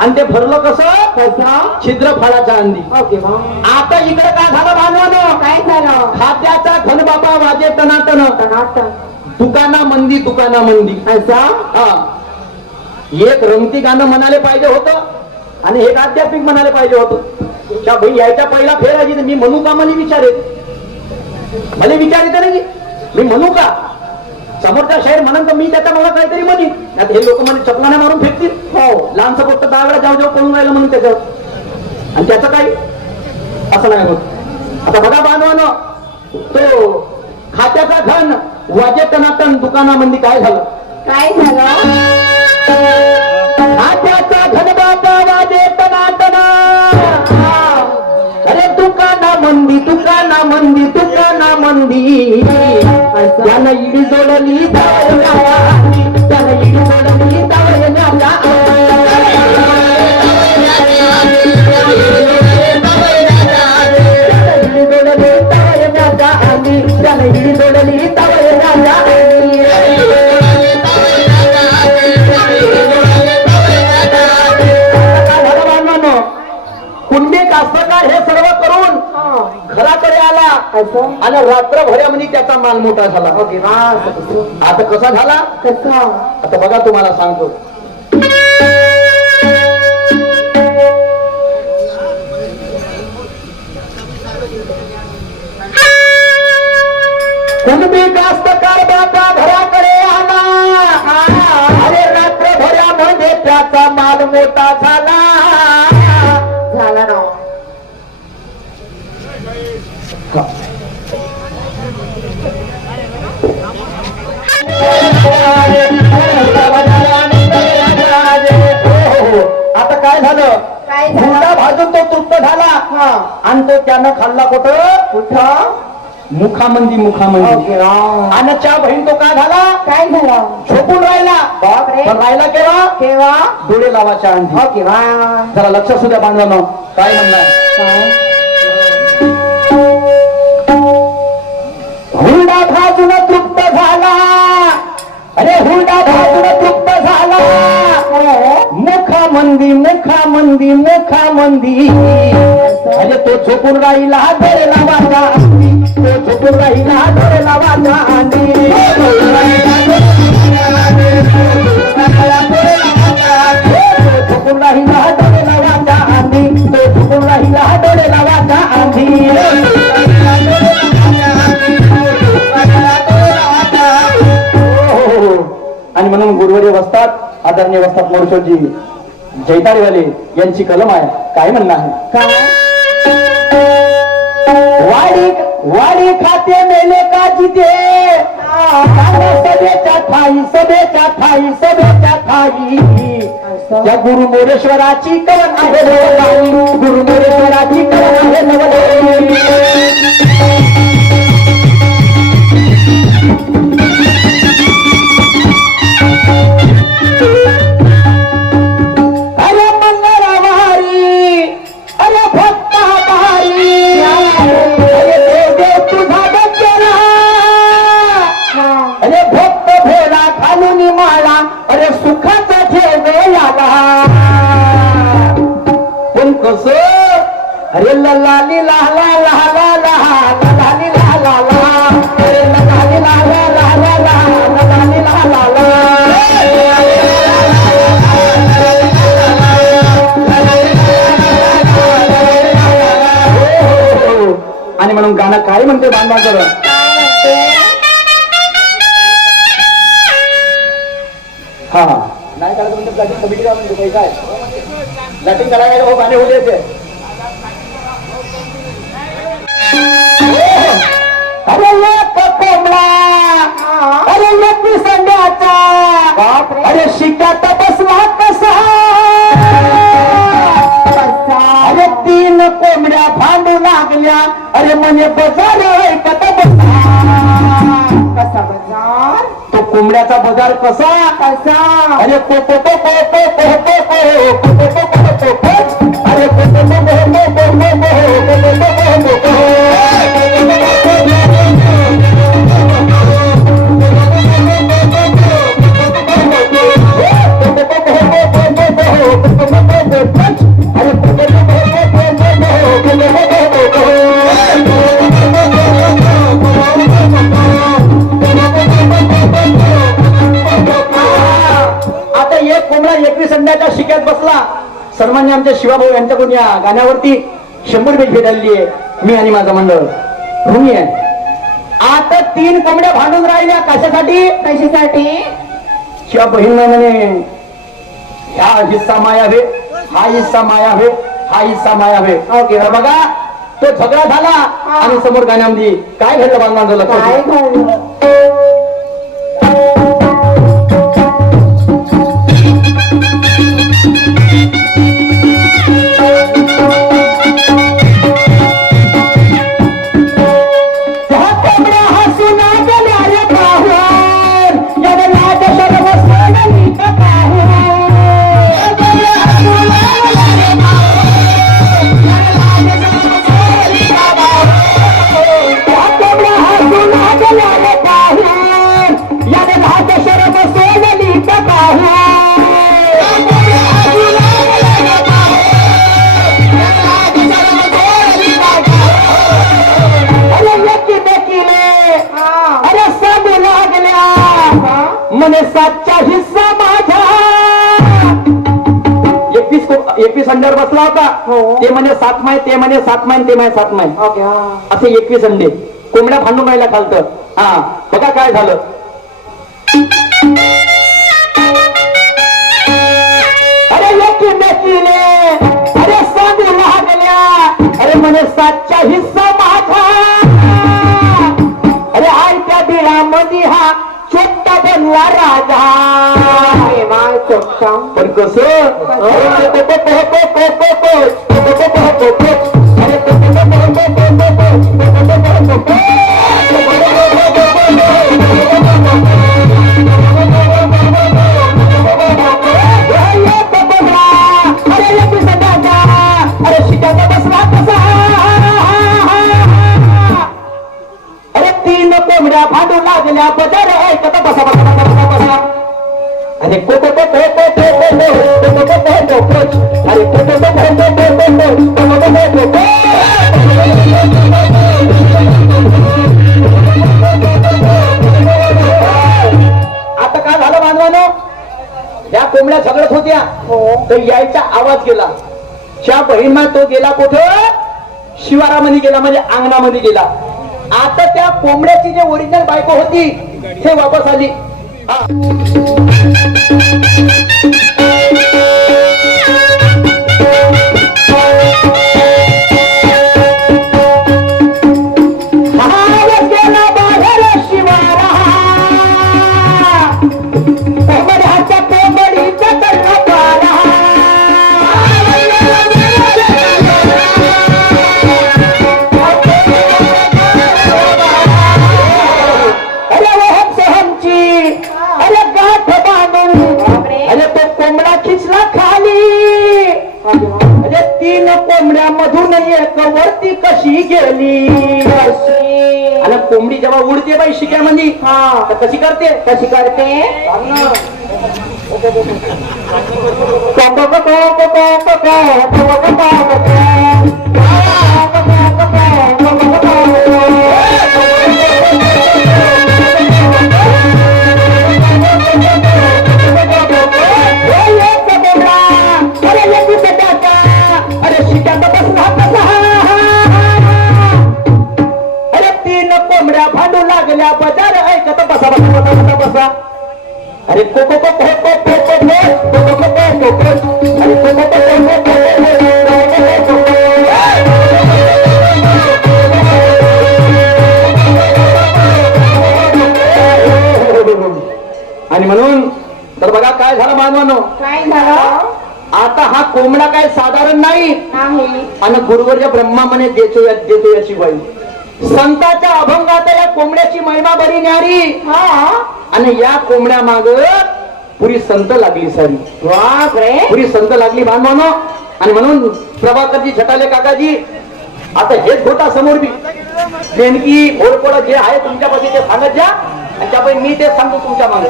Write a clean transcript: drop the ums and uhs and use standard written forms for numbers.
आणि ते भरलं कसं छिद्र फळाच्या अंडी. आता इकडे काय झालं बांधवानं? काय झालं? खात्याचा घन बाबा वाजे टनाटन दुकानामंदी दुकानामंदी असा हा. एक रंगती गाणं म्हणाले पाहिजे होतं आणि एक आध्यात्मिक म्हणाले पाहिजे होतं. त्या भाई यायच्या पहिला फेर आजी मी म्हणू का? मला विचारित नाही मी म्हणू का? समोरचा शाहीर म्हणून तर मी त्याचा मला काहीतरी म्हणीन. आता हे लोक म्हणे चपलाने मारून फेकतील. हो लहानसं फक्त 10 वेळा जाऊ पळून राहिलं म्हणून त्याचं आणि त्याचं काही असं नाही होत. आता बघा बांधवानं तो खात्याचा घन वाजे टनाटन दुकानामध्ये काय झालं? काय झालं? खात्याचा घन बाबा वाजे टनाटन अरे दुकानामंदी दुकानामंदी दुकानामंदी त्यानं इडी जोडली त्यानं इडी जोडली कुंडे कास्तकार हे सर्व करून घराकडे आला आणि रात्रभरामध्ये त्याचा माल मोठा झाला. आता कसा झाला? आता बघा तुम्हाला सांगतो. कुणबी कास्तकार बाबा घराकडे आला अरे रात्रभरामध्ये त्याचा माल मोठा झाला. झाला ना. आता काय झालं? हुंडा भाजून तो तृप्त झाला आणि तो त्यानं खाल्ला कुठं? मुखामंदी मुखामंदी. आणि च्या बहीण तो काय झाला? काय झालं? झोपून राहिला. पण राहिला केव्हा? केव्हा? डोळे लावाच्या अंधी. जरा लक्ष सुद्धा बांधवानं काय म्हणणार? हुंडा भाजून तृप्त झाला अरे हुंडा भाजून तृप्त झाला मुखामंदी मुखामंदी मुखामंदी अरे तो झोपून राहिला डोळे लावाच्या अंधी. तो झोपून राहिला डोळे लावाच्या अंधी. झोपून राहिला डोळे लावाच्या अंधी. तो झोपून राहिला डोळे लावाच्या अंधी. आणि म्हणून गुरुवारी वस्तात आदरणीय वस्तात मोरशोजी जैताळीवाले यांची कलम आहे. काय म्हणणं आहे? काय? वाडी खाते मेले का जिथे सभेच्या ठाई सभेच्या ठाई सभेच्या ठाई त्या गुरु मोरेश्वराची कवन आहे. गुरु मोरेश्वराची कवन आहे. अरे मंगळवारी अरे भक्त भारी अरे देव तुझा बच्चला अरे भक्त भेला घालून माळा अरे सुखाचा ठेव आला. पण कस अरे ललाली लाला लाला ललाली लाला अरे ललाली लाला लाला ललाली लाला. आणि म्हणून गाणं काय म्हणते बांधवा कर हा नाही काढत म्हणजे लाटिंग कमिटी म्हणजे काय लाटिंग करायला हो गाणे होते ते. अरे एक कोंबडा अरे एक संध्याचा अरे शिकात बसला कसा अरे 3 कोंबड्या भांडू लागल्या अरे म्हणे बजार ऐकत बसा. कसा बाजार? तो कोंबड्याचा बाजार कसा? अरे को को को को को को को अरे को को को सन्मान्य आमच्या शिवाभाऊ यांच्याकडून या गाण्यावरती 100 रुपये भेटायली आहे. मी आणि माझा मंडळ ऋणी आहे. आता 3 कोंबड्या भांडून राहिल्या कशासाठी? कशासाठी? शिवा बहीण म्हणे हा हिस्सा माया वे, हा हिस्सा माया वे, हा हिस्सा माया वे. ओके बघा तो झगडा झाला आणि समोर गाण्यामध्ये काय घडलं बांधवांचं काय लक्षात घडलं? मने 7चा हिस्सा माझा. 21 अंड्यावर बसला होता. ते म्हणे 7 माय, ते म्हणे 7 माय, ते म्हणे 7 माय. असे 21 अंडे कोंबड्या भांडून राहिल्या खालतं. हा बघा काय झालं. अरे एकीमेकीने अरे सांगू लागल्या. अरे म्हणे 7चा हिस्सा माझा. अरे आयत्या बिळामध्ये हा छोटा बनला राजा. पण कस अरे शिकायचा बसला कसा. अरे 3 कोंबड्या भांडू लागल्या बजार ऐकता बसा बसा बसा बसा बसा. अरे आता काय झालं बांधवानो. त्या कोंबड्या झगडत होत्या तर यायचा आवाज गेला. च्या बहीण तो गेला कुठं? शिवारामध्ये गेला म्हणजे अंगणामध्ये गेला. आता त्या कोंबड्याची जी ओरिजिनल बायको होती ते वापस आली. गेला बाहेर शिवारा कोंबड्याच्या कोंबडीचा करणं पारा. अरे 3 कोंबड्यामधून एक वरती कशी गेली. आणि कोंबडी जेव्हा उडते बाई शिक्यामध्ये तर कशी करते? कशी करते? अरे शिक्याचा बसला कसा. अरे 3 कोंबड्या भांडू लागल्या बजार ऐकत बसा बसा बसा बसा बसा. अरे आणि म्हणून तर बघा काय झालं बांधवानो. काय झालं? आता हा कोंबडा काय साधारण नाही. आणि गुरुवर्य ब्रह्मा म्हणे देतो याची बाई. संतांच्या अभंगात या कोंबड्याची महिमा बरी न्यारी. आणि या कोंबड्या माग पुरी संत लागली सारी. पुरी संत लागली बांधवानो. आणि म्हणून प्रभाकरजी झटाले काकाजी आता हेच घोटा समोर बी नेमकी घोडकोड जे आहे तुमच्यापाशी ते सांगत जा. आणि त्यामुळे मी ते सांगतो तुमच्या मागे.